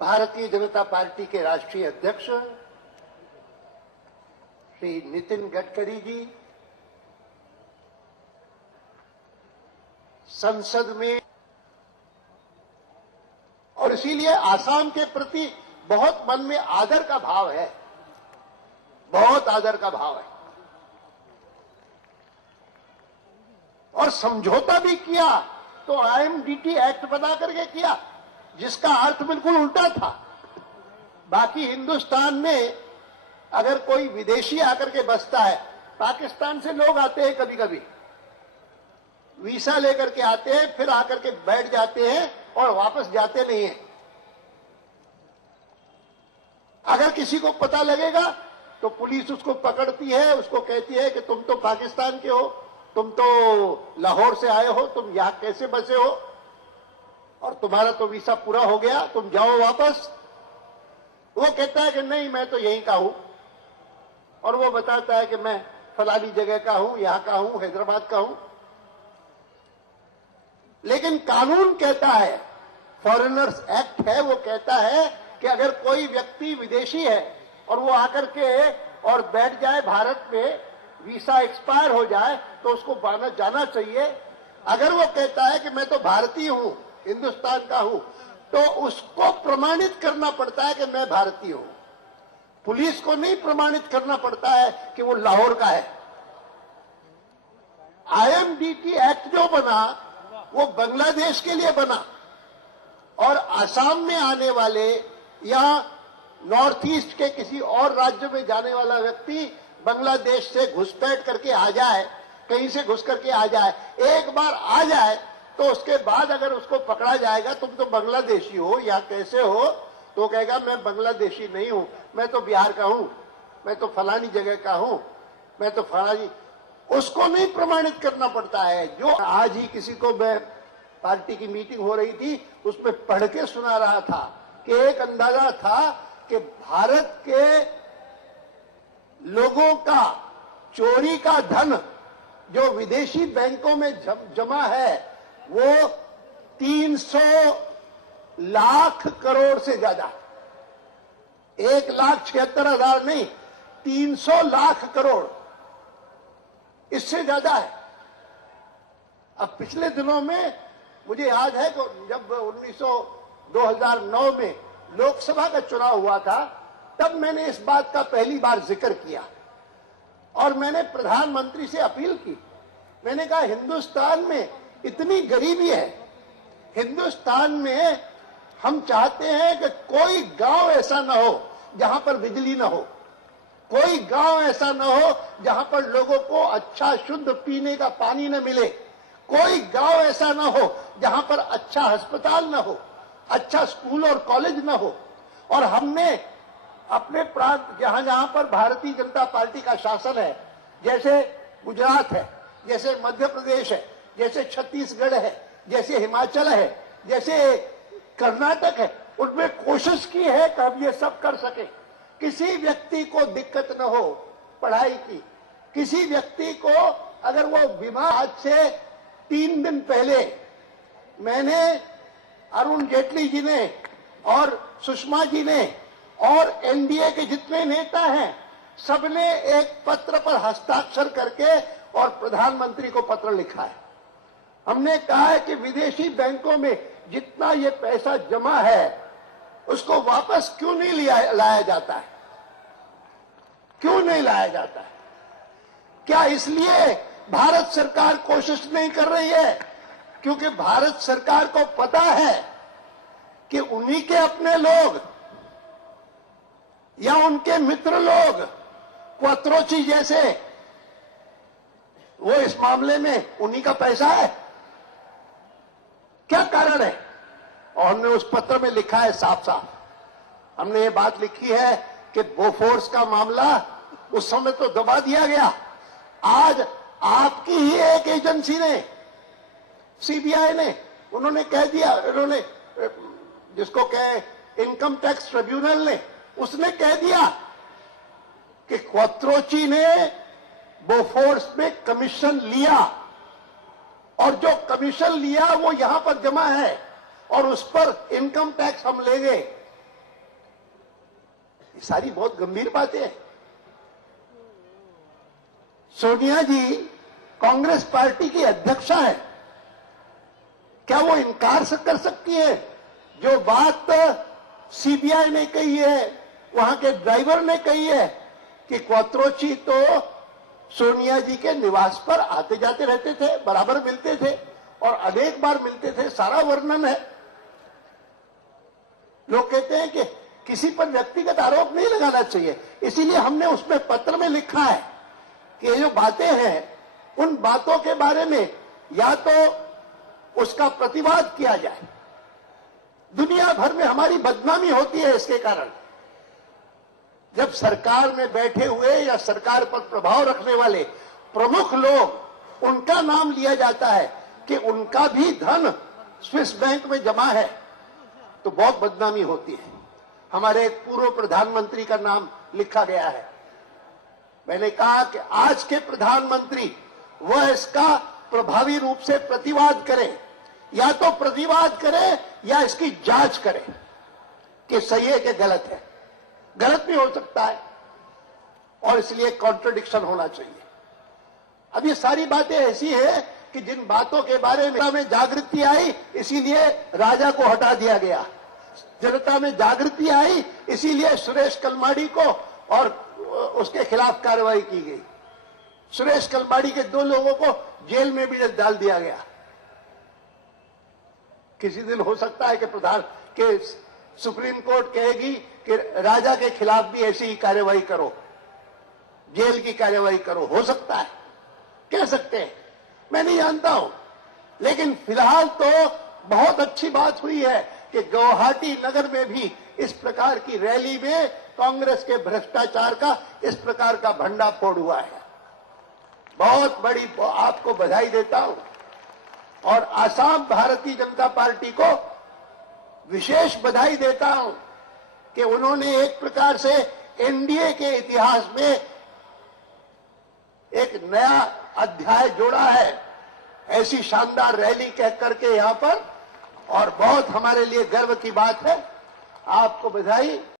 Bharatiya Janata party के राष्ट्रीय अध्यक्ष श्री नितिन गडकरी जी संसद में, और इसीलिए आसाम के प्रति बहुत मन में आदर का भाव है, बहुत आदर का भाव है, और समझौता भी किया तो आईएमडीटी एक्ट बना करके किया, जिसका अर्थ बिल्कुल उल्टा था। बाकी हिंदुस्तान में अगर कोई विदेशी आकर के बसता है, पाकिस्तान से लोग आते हैं, कभी कभी वीसा लेकर के आते हैं, फिर आकर के बैठ जाते हैं और वापस जाते नहीं हैं। अगर किसी को पता लगेगा तो पुलिस उसको पकड़ती है, उसको कहती है कि तुम तो पाकिस्तान के हो, तुम तो लाहौर से आए हो, तुम यहां कैसे बसे हो, और तुम्हारा तो वीसा पूरा हो गया, तुम जाओ वापस। वो कहता है कि नहीं, मैं तो यहीं का हूं, और वो बताता है कि मैं फलानी जगह का हूं, यहां का हूं, हैदराबाद का हूं। लेकिन कानून कहता है, फॉरेनर्स एक्ट है, वो कहता है कि अगर कोई व्यक्ति विदेशी है और वो आकर के और बैठ जाए भारत में, वीसा एक्सपायर हो जाए, तो उसको जाना चाहिए। अगर वो कहता है कि मैं तो भारतीय हूं, हिंदुस्तान का हूं, तो उसको प्रमाणित करना पड़ता है कि मैं भारतीय हूं। पुलिस को नहीं प्रमाणित करना पड़ता है कि वो लाहौर का है। आईएमडीटी एक्ट जो बना वो बांग्लादेश के लिए बना, और असम में आने वाले या नॉर्थ ईस्ट के किसी और राज्य में जाने वाला व्यक्ति बांग्लादेश से घुसपैठ करके आ जाए, कहीं से घुस करके आ जाए, एक बार आ जाए तो उसके बाद अगर उसको पकड़ा जाएगा, तुम तो बांग्लादेशी हो या कैसे हो, तो कहेगा मैं बांग्लादेशी नहीं हूं, मैं तो बिहार का हूं, मैं तो फलानी जगह का हूं, मैं तो फलानी। उसको नहीं प्रमाणित करना पड़ता है। जो आज ही किसी को, मैं पार्टी की मीटिंग हो रही थी, उसमें पढ़ के सुना रहा था कि एक अंदाजा था कि भारत के लोगों का चोरी का धन जो विदेशी बैंकों में जमा है वो 300 लाख करोड़ से ज्यादा, 1,76,000 नहीं, 300 लाख करोड़, इससे ज्यादा है। अब पिछले दिनों में मुझे याद है कि जब 2009 में लोकसभा का चुनाव हुआ था, तब मैंने इस बात का पहली बार जिक्र किया और मैंने प्रधानमंत्री से अपील की। मैंने कहा हिंदुस्तान में इतनी गरीबी है, हिंदुस्तान में हम चाहते हैं कि कोई गांव ऐसा ना हो जहां पर बिजली ना हो, कोई गांव ऐसा ना हो जहां पर लोगों को अच्छा शुद्ध पीने का पानी न मिले, कोई गांव ऐसा ना हो जहां पर अच्छा अस्पताल ना हो, अच्छा स्कूल और कॉलेज ना हो। और हमने अपने प्रांत, जहां जहां पर भारतीय जनता पार्टी का शासन है, जैसे गुजरात है, जैसे मध्य प्रदेश है, जैसे छत्तीसगढ़ है, जैसे हिमाचल है, जैसे कर्नाटक है, उनमें कोशिश की है कि हम ये सब कर सके, किसी व्यक्ति को दिक्कत न हो पढ़ाई की, किसी व्यक्ति को अगर वो बीमार। आज से 3 दिन पहले मैंने अरुण जेटली जी ने और सुषमा जी ने और एनडीए के जितने नेता हैं, सबने एक पत्र पर हस्ताक्षर करके और प्रधानमंत्री को पत्र लिखा है। हमने कहा है कि विदेशी बैंकों में जितना ये पैसा जमा है उसको वापस क्यों नहीं लाया जाता है, क्यों नहीं लाया जाता है? क्या इसलिए भारत सरकार कोशिश नहीं कर रही है क्योंकि भारत सरकार को पता है कि उन्हीं के अपने लोग या उनके मित्र लोग, क्वात्रोची जैसे, वो इस मामले में उन्हीं का पैसा है? क्या कारण है? और हमने उस पत्र में लिखा है साफ साफ, हमने ये बात लिखी है कि बोफोर्स का मामला उस समय तो दबा दिया गया, आज आपकी ही एक एजेंसी ने, सीबीआई ने, उन्होंने कह दिया, उन्होंने जिसको कहे इनकम टैक्स ट्रिब्यूनल ने, उसने कह दिया कि क्वात्रोची ने बोफोर्स में कमीशन लिया और जो कमीशन लिया वो यहां पर जमा है और उस पर इनकम टैक्स हम लेंगे। ये सारी बहुत गंभीर बातें हैं। सोनिया जी कांग्रेस पार्टी की अध्यक्षा है, क्या वो इनकार कर सकती है? जो बात सीबीआई ने कही है, वहां के ड्राइवर ने कही है कि क्वात्रोची तो सोनिया जी के निवास पर आते जाते रहते थे, बराबर मिलते थे और अनेक बार मिलते थे, सारा वर्णन है। लोग कहते हैं कि किसी पर व्यक्तिगत आरोप नहीं लगाना चाहिए, इसीलिए हमने उसमें पत्र में लिखा है कि ये जो बातें हैं, उन बातों के बारे में या तो उसका प्रतिवाद किया जाए। दुनिया भर में हमारी बदनामी होती है इसके कारण। जब सरकार में बैठे हुए या सरकार पर प्रभाव रखने वाले प्रमुख लोग, उनका नाम लिया जाता है कि उनका भी धन स्विस बैंक में जमा है, तो बहुत बदनामी होती है। हमारे एक पूर्व प्रधानमंत्री का नाम लिखा गया है। मैंने कहा कि आज के प्रधानमंत्री वह इसका प्रभावी रूप से प्रतिवाद करें, या तो प्रतिवाद करें या इसकी जांच करें कि सही है कि गलत है। गलत भी हो सकता है और इसलिए कॉन्ट्रडिक्शन होना चाहिए। अब ये सारी बातें ऐसी है कि जिन बातों के बारे में जागृति आई, इसीलिए राजा को हटा दिया गया। जनता में जागृति आई, इसीलिए सुरेश कलमाड़ी को और उसके खिलाफ कार्रवाई की गई। सुरेश कलमाड़ी के 2 लोगों को जेल में भी डाल दिया गया। किसी दिन हो सकता है कि सुप्रीम कोर्ट कहेगी कि राजा के खिलाफ भी ऐसी ही कार्रवाई करो, जेल की कार्रवाई करो, हो सकता है, कह सकते हैं, मैं नहीं जानता हूं। लेकिन फिलहाल तो बहुत अच्छी बात हुई है कि गुवाहाटी नगर में भी इस प्रकार की रैली में कांग्रेस के भ्रष्टाचार का इस प्रकार का भंडाफोड़ हुआ है। बहुत बड़ी आपको बधाई देता हूं और आसाम भारतीय जनता पार्टी को विशेष बधाई देता हूं कि उन्होंने एक प्रकार से एनडीए के इतिहास में एक नया अध्याय जोड़ा है, ऐसी शानदार रैली कह करके यहां पर, और बहुत हमारे लिए गर्व की बात है। आपको बधाई।